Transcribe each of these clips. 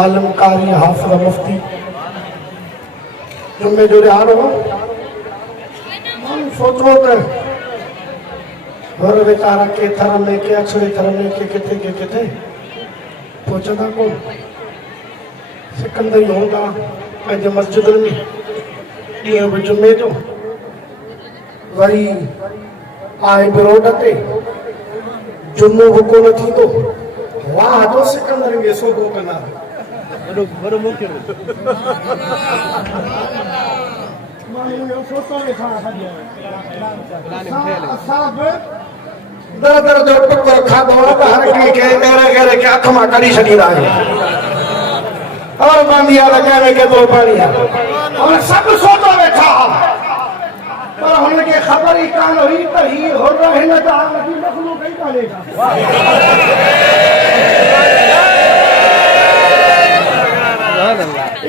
आलमकारी हाफिज मुफ्ती जुम्मे जो हाल हो सोचो तो घर बेचारा के थर में के अछड़े थर में के किथे पहुंचंदा को सिकंदर होगा पंहिंजे मस्जिद में ॾींहं बि जुमे जो वरी आहे बि रोड ते जुमो बि कोन थींदो वाह तो सिकंदर में सोदो कंदा दर दर जो टुकर खाधो हर कंहिंखे अहिड़े खे अख मां कढी छॾींदा आहियूं और बांधिया लॻाइण केतिरो पाणी आहे और सभु सोचो वेठा पर हुनखे ख़बर ई कान हुई त ही हुर हिन जहान जी मख़लूक़ ई कान्हे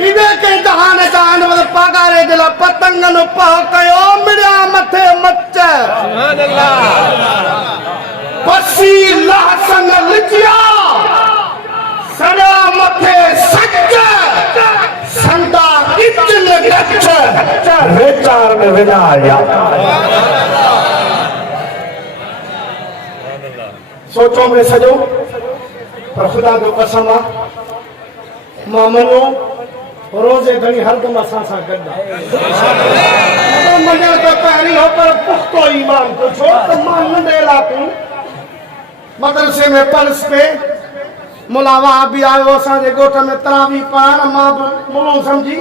इने के जहान जहान में पगारे दिला पतंगन पा कयो मिड़िया मथे मच सुभान अल्लाह पसी लहसन लिजिया सड़ा मथे सच संता किचन गच्छ विचार में विनाया सोचो में सजो पर खुदा जो कसम आहे मां मनो रोज़े घणी हरदम असां सां गॾु आहे मञण त पहिरीं हो पर पुख्तो ईमान तो छो त मां नंढे इलाइक़े मदरसे में पर्स पे मुलावा बि आयो असांजे ॻोठ में तरावी पढ़ण मां बि मुलो सम्झी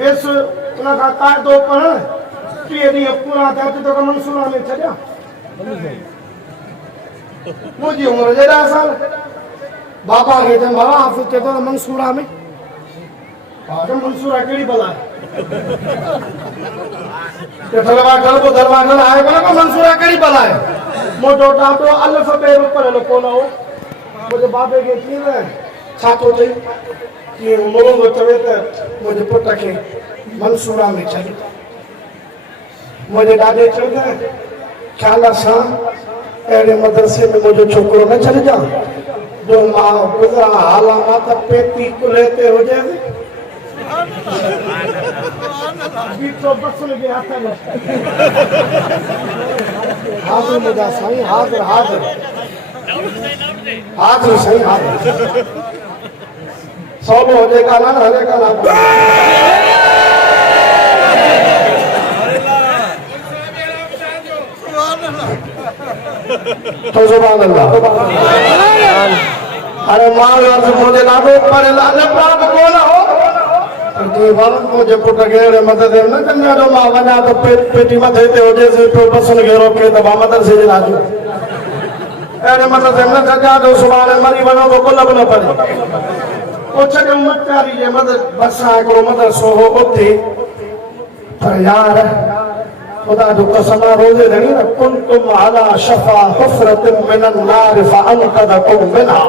वेसि उन खां क़ाइदो पढ़ण 3 ॾींहं पूरा थिया त मंसूरा में छॾिया मुंहिंजी उमिरि जे 10 साल बाबा खे चयो बाबा हाफ़िज़ चए थो मंसूरा में मंसूरा कहिड़ी भला आहे मंसूरा कहिड़ी भला आहे मुंहिंजो ॾाढो अलिफ बे पढ़ियल कोन हो मुंहिंजे बाबे खे कीअं छा थो चई कीअं मुड़ो चवे त मुंहिंजे पुट खे मंसूरा में छॾ मुंहिंजे ॾाॾे चयो त ख़्याल सां अहिड़े मदरसे में मुंहिंजो छोकिरो न छॾिजां जो मां गुज़रा हालां मां त पेती कुल्हे ते हुजे हाज़िर मुंहिंजा साईं हाज़िर हाज़िर हाज़िर साईं हाज़िर सौलो हुजे कान हले कान तो सुभान अल्लाह अरे मां मुझे ॾाढो पढ़ियल अनपढ़ कोन हो मुंहिंजे पुट खे अहिड़े मदद न कंदा जो मां वञा त पेटी मथे ते हुजेसि पियो बसुनि खे रोके त मां मदरसे जे लाजू अहिड़े मदरसे न छॾिया जो सुभाणे मरी वञो त कुल बि न पढ़े पोइ छॾियो मचारी जे भरिसां हिकिड़ो मदरसो हो उते पर यार खुदा जो कसम रोज़े घणी न कुंतुम अला शफा हुफ़रतिन मिनन नार फअनक़दकुम मिनहा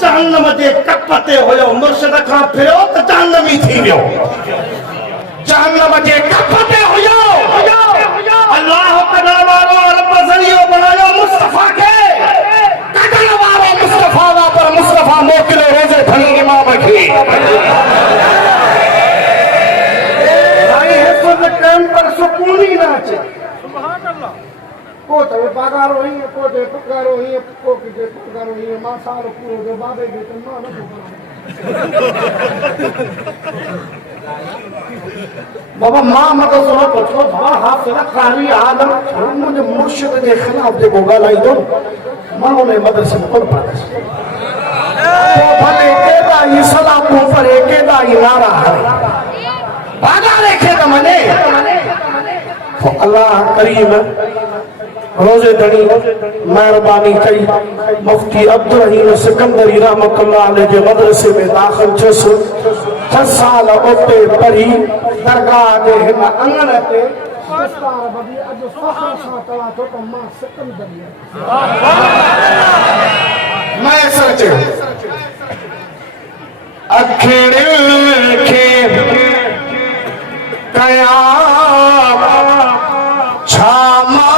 जहन्नम जे कप ते हुयो मुर्शिद खां फिरियो त जहन्नमी थी वियो जहन्नम जे कप ते हुयो अल्लाह कढण वारो रब ज़रियो बनायो मुस्तफा खे कढण वारो मुस्तफा वा पर मुस्तफा मोकिले रोज़े घणी इमाम खे पर सुकून ही ना अचे को चवे पगारो ही को चवे पगारो ही को के पगारो ही मां साल पूरो जो बाबे के त मां न बाबा मां मत सुनो पुछो बाबा हाफ़िज़ कारी आदम मुझे मुर्शिद के खिलाफ जेको ॻाल्हाईंदो मां उन मदरसे में कोन पढ़ंदुसि तो भले केॾा ई सलामूं पढ़े केॾा ई नारा हणे बागारे खे त मने अल्लाह करीम रोज़े घणी मेहरबानी कई मुफ्ती अब्दुल रहीम सिकंदरी रहमतुल्लाह अलैह के मदरसे में दाखिल थियुसि 6 साल उते पढ़ी दरगाह जे हिन अंगण ते मैसर चयो अखिड़ खे कया छामा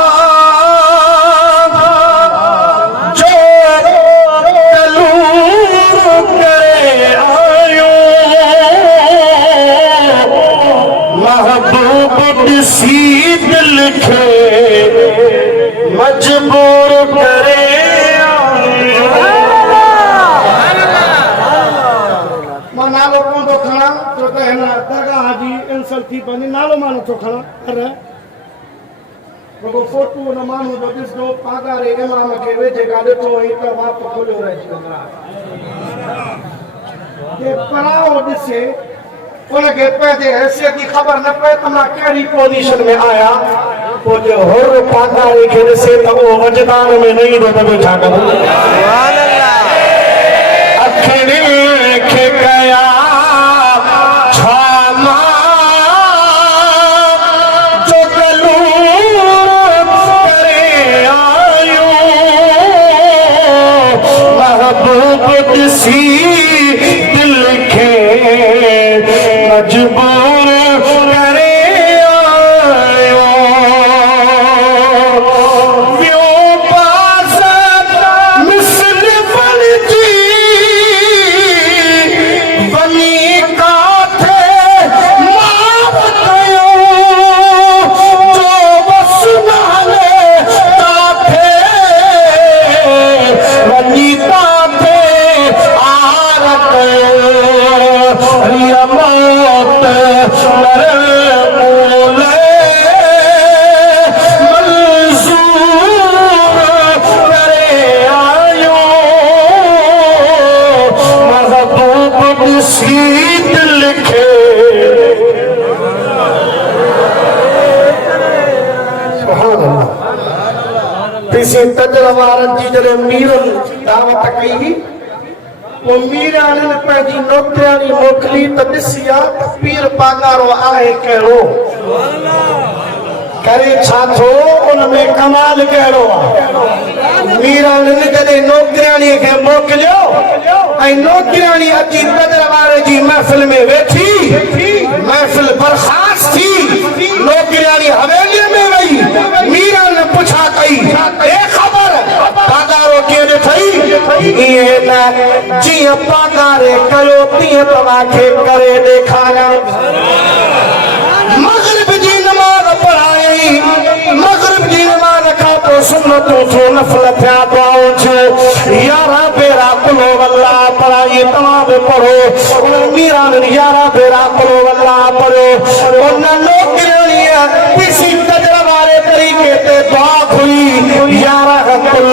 मजबूर करे नालो कौन तो खड़ा तो कहना दरगाह हाजी इंसल थी बनी नालो मानो तो खड़ा अरे वो फोटो न मानो तो जिस दो पागारे इमाम के वेचे का दे तो ही तो बाप खोलो रहे चंद्रा ये पराओ दिसे उनके पैदे हैसियत की खबर न पे तमा केड़ी पोजीशन में आया वो जो हर पागारे के से तो वो वजदान में नहीं दो तो छा कर सुभान अल्लाह अखिनी के गया सी दिल के मजबूर करे आयो व्यो पास मिसल बन जी बनी काथे मार गयो जो बस नाले काथे बनी तजरवारन जी जरे मीरन दावत कई वो मीरान ने पैजी नौकरानी मोकली तो दिसिया पीर पागारो आहे कहो करे छाथो उनमें कमाल कहो मीरान ने जदे नौकरानी के मोकलियो आई नौकरानी अची तजरवारे जी महफिल में वेठी महफिल बर्खास्त थी नौकरानी हवेली में गई मीरान ने पूछा कई ए खबर पागारो के थई ये ना जी पागारे कयो तीअं तव्हांखे करे ॾेखारिया मग़रिब जी नमाज़ पढ़ाई मग़रिब जी नमाज़ खां पोइ सुन्नतूं थियूं नफ़िल थिया दुआऊं थियूं 11 भेरा कुल वल्लाह पढ़ाई तव्हां बि पढ़ो उन मीरान 11 भेरा कुल वल्लाह पढ़ो उन नौकराणीअ किसी तजरवारे तरीक़े ते दुआ खुली 11 कुल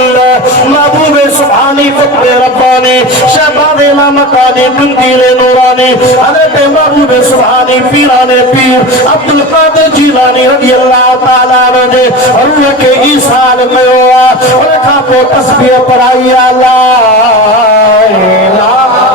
महबूब सुभानी क़ुतब रब्बानी शहबाज़ इमाम मकानी तंजील नूरानी हज़रत महबूब सुभानी पीराने पीर अब्दुल कादिर जीलानी रज़ी अल्लाह ताला ने रूह के ईसाल कयो उन खां पोइ तस्बीह पढ़ाई ला इलाहा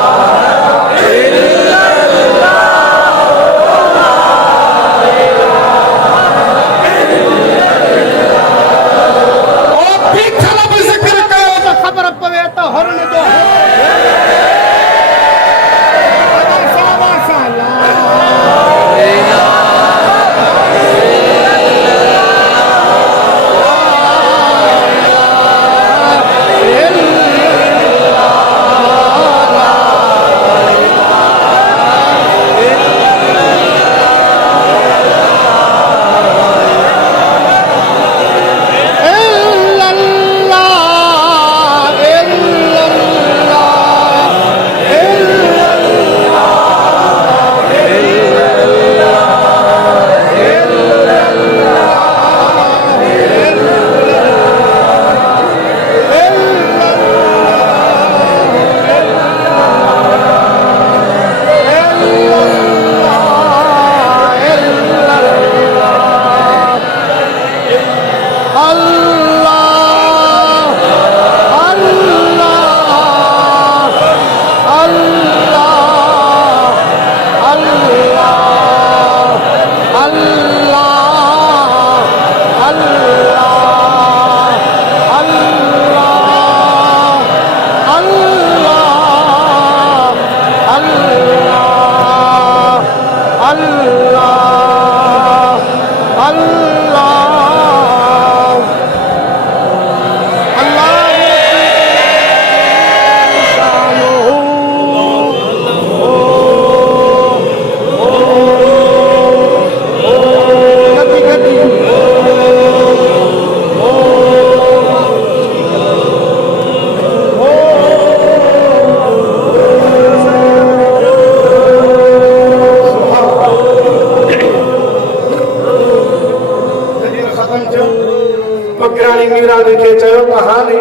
चयो त हाणे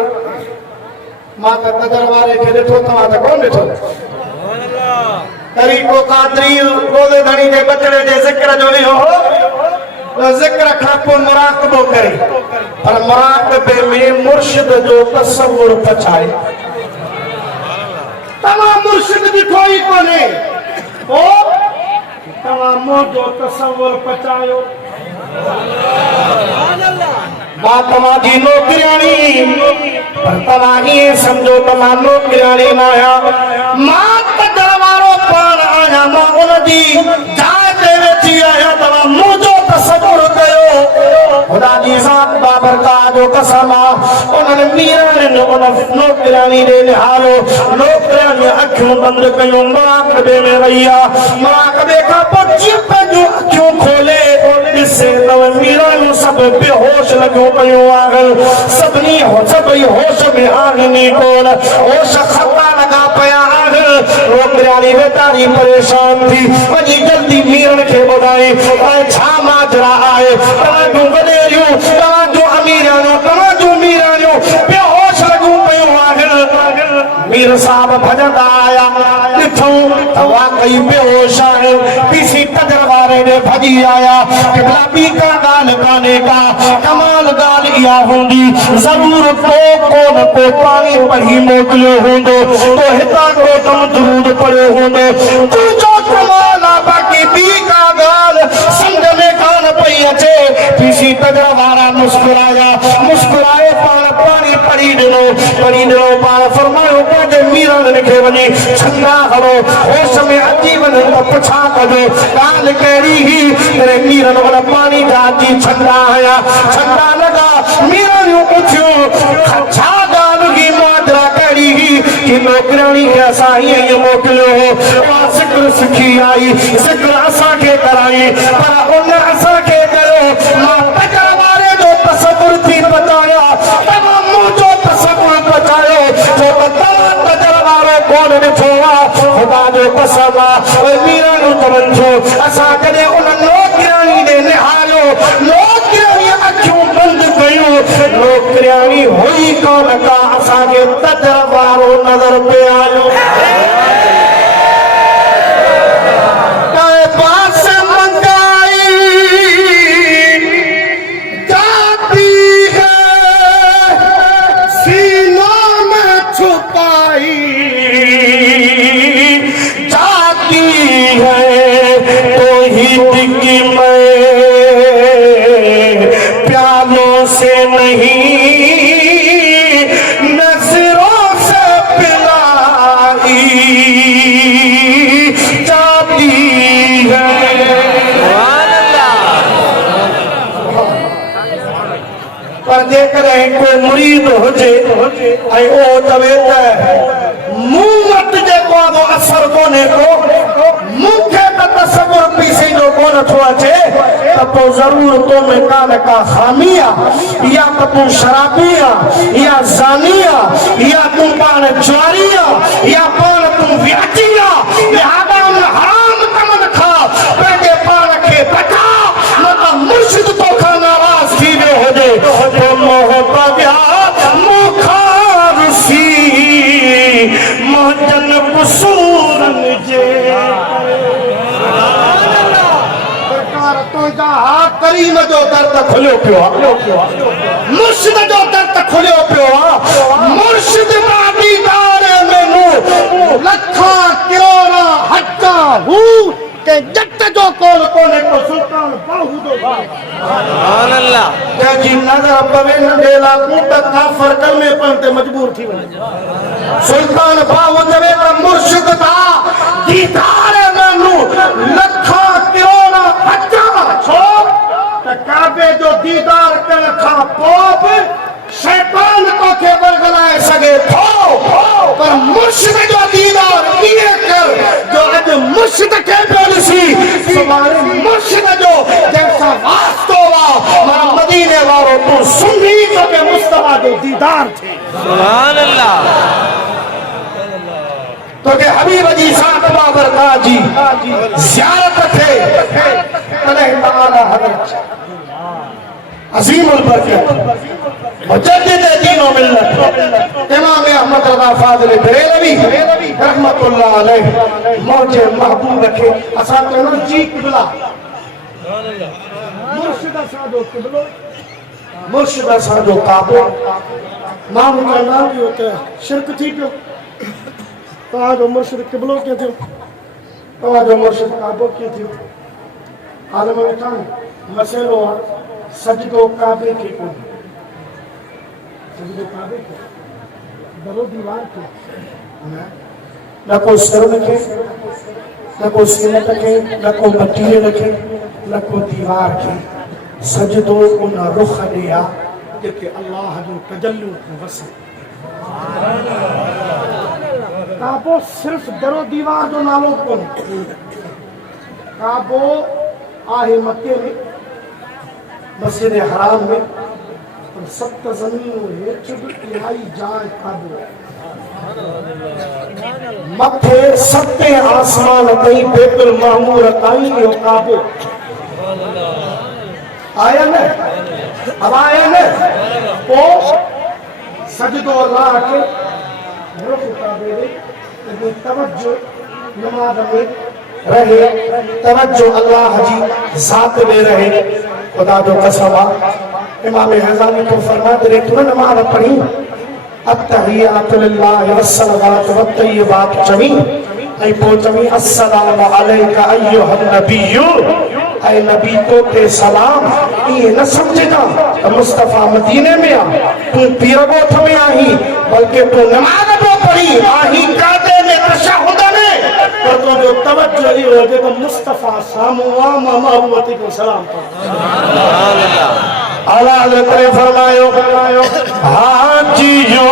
मां त तजरवारे खे ॾिठो तव्हां त कोन ॾिठो तरीक़ो कादरी रोज़े धणी जे बचड़े जे ज़िक्र जो इहो हो ज़िक्र खां पोइ मुराक़बो करे पर मुराक़बे में मुर्शिद जो तसव्वुर पचाए तव्हां मुर्शिद ॾिठो ई कोन्हे पोइ तव्हां मुंहिंजो तसव्वुर पचायो मां तव्हांजी नौकिरियाणी पर तव्हां ईअं सम्झो त मां नौकिरियाणी न आहियां मां तजर वारो पाण आहियां मां उनजी जाइ ते वेठी आहियां तव्हां मुंहिंजो तसव्वुर कयो ख़ुदा जी ज़ात बाबरकाह जो कसम आहे उन्हनि मीराणियुनि उन नौकिरियाणी ॾे निहारो नौकिरियाणी अखियूं बंदि कयूं मुराक़बे में वई आहे मुराक़बे खां पोइ जीअं पंहिंजूं अखियूं खोले ॾिसे त मीराणियूं सभु बेहोश लॻियूं पियूं आहिनि सभई होश में आहिनि कोन होश खता लॻा पिया आहिनि नौकिरियाणी वेचारी परेशान थी वञी जल्दी मीरनि खे ॿुधाई ऐं छा माजरा आहे तव्हांजूं वॾेरियूं तव्हांजूं अमीराणियूं तव्हांजूं मीराणियूं बेहोश लॻियूं पियूं आहिनि मीर साहब भॼंदा आया ॾिठूं त वाकई बेहोश आहे पीसी तजर वारे ॾे भॼी आया हिकिड़ा ॿी का ॻाल्हि कान्हे का कमाल ॻाल्हि इहा हूंदी ज़रूर को पाणी पढ़ी मोकिलियो हूंदो तो हितां को तम दरूद पढ़ियो हूंदो तुंहिंजो कमाल आहे बाक़ी ॿी का ॻाल्हि सम्झ में कान पई अचे पीसी तजर वारा मुस्कुराए पाण पाणी पढ़ी ॾिनो पाण फरमायो पंहिंजे मीराणियुनि खे वञी छंदा हणो होश में अची वञो त पुछा कजो ॻाल्हि कहिड़ी हुई मीरनि उन पाणी जा अची छंदा हया छंदा लॻा मीराणियूं पुछियूं छा ॻाल्हि हुई माजरा कहिड़ी हुई कि नौकिरियाणी खे असां हीअं मोकिलियो हो उहा ज़िक्र सिखी आई ज़िक्र असांखे कराई पर उन असांखे कयो मां तजर वारे जो तसव्वुर थी पचाया तव्हां मुंहिंजो तसव्वुर पचायो छो त तव्हां तजर वारो कोन ॾिठो आहे ख़ुदा जो कसम आहे मीराणियूं तवंजो असां कॾहिं उन नौकिरियाणी ॾे निहारियो नौकिरियाणी अखियूं बंदि कयूं नौकिरियाणी हुई कोन का असांखे तजर वारो नज़र पे आयो प्यालों से नहीं नजरों से पिलाई जाती है पर जेकॾहिं कोई मुरीद हुजे ऐं उहो चवे त मूं वटि जेको आहे उहो असर कोन्हे को मूंखे त तसव्वुर पीसे जो कोन थो अचे त पोइ ज़रूर तो में का खामी आहे या त तूं शराबी आहे या ज़ानी आहे या तूं पाण जुआरी आहे या पाण तूं व्याजी आहे लिहाज़ा हराम कमनि खां पंहिंजे पाण खे बचा न त मुर्शिद तोखां नाराज़ थी वियो हुजे पोइ मोहबत मुखारसी मोहजन कुसूरनि जे करीम जो दर्द खुलियो पियो आहे मुर्शिद जो दर्द खुलियो पियो आहे मुर्शिद दीदार में लखां करोड़ हज़ार हू के जट जो कोल कोने को सुल्तान बाहू दो सुभान अल्लाह क्या जी नजर पवे न देला कूट काफर कलमे पढ़ते मजबूर थी वने सुल्तान बाहू जवे त मुर्शिद दा दीदार में लखां करोड़ हज़ार छो त काबे जो दीदार करण खां पोइ शैतान को के बरगलाए सके थो पर मुर्शिद जो दीदार ये कर जो अज मुर्शिद के पॉलिसी सुभाणे मुर्शिद जो जैसा वास्तो वा मदीने वारो तो सुन्नी तो के मुस्तफा जो दीदार थे सुभान अल्लाह तो के हबीब जी साथ बाबरकाह जी जियारत थे तने ताला हजरत अजीमुल बरकत मुजद्दिद दीन व मिल्लत इमाम अहमद रज़ा फाज़िल बरेलवी रहमतुल्लाह अलैह मौजे महबूब रखे असा तो जी किबला मुर्शिद सादो किबलो मुर्शिद सादो काबो मां का नाम भी होता है शिरक थी पियो तो मुर्शिद किबलो के थे तो मुर्शिद काबो के थे आलम में था मसलो सजदो काबे के को सजदो काबे के दरो दीवार के न को सर रखे न को सीने रखे न को मटीए रखे न को दीवार के सजदो उन रुख दिया कि अल्लाह जो तजल्लु वसी काबो सिर्फ दरो दीवार जो नालो को काबो आहे मक्के में मस्जिद हराम में और सप्त ज़मीनों हेठ इलाही जाए काबो मथे सते आसमान ताईं बैतुल मामूर ताईं यो काबो आया न अब आया न ओ सजदो अल्लाह के रुख काबे दे तवज्जो नमाज में रहे तवज्जो अल्लाह जी ज़ात में रहे खुदा जो कसम इमाम हज़ाली तो फरमाते रहे तूने नमाज पढ़ी अत्तहियातु लिल्लाहि वस्सलावातु वत्तय्यिबात चवी ऐ पो चवी अस्सलामु अलैका अय्युहन नबिय्यु ऐ नबी तो ते सलाम ये न समझेगा मुस्तफा मदीने में आ तू पीरगोथ में आही बल्कि तू नमाज तो पढ़ी आही कादे में तशहुद में पर तो जो तवज्जो ही हो गए तो मुस्तफा सामुआ महबूबती को सलाम सुभान अल्लाह अल्लाह करे फरमायो हाजियो